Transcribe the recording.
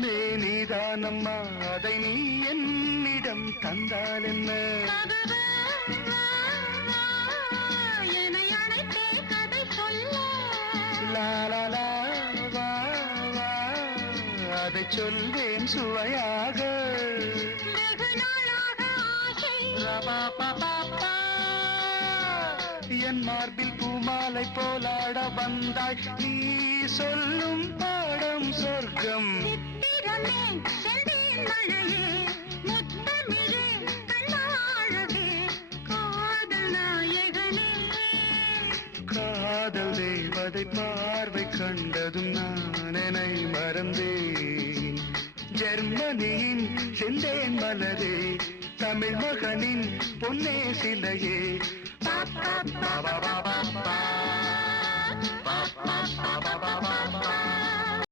செல்வமே நீதானம்மா, அதை நீ என்னிடம் தந்தால் என்ன? என்னை அழைத்தே கதை சொல்ல லாலா வா வா, அதை சொல்வேன் சுவையாக. வெகு நாளாக ஆசை ரபாபாபா, என் மார்பில் பூமாலை போலாட வந்தாய், நீ சொல்லும் பாடம் சொர்க்கம். சித்திரமே செந்தேன் மழையே முத்தமிழே கண்ணாழகே காதல் நாயகனே. காதல் தேவதை பார்வை கண்டதும் நான் என்னை மறந்தேன். ஜெர்மனியின் செந்தேன் மலரே, தமிழ் மகனின் பொன்னே சிலையே. பாப்பா பாப்பா பாப்பா பாப்பா பாப்பா பாப்பா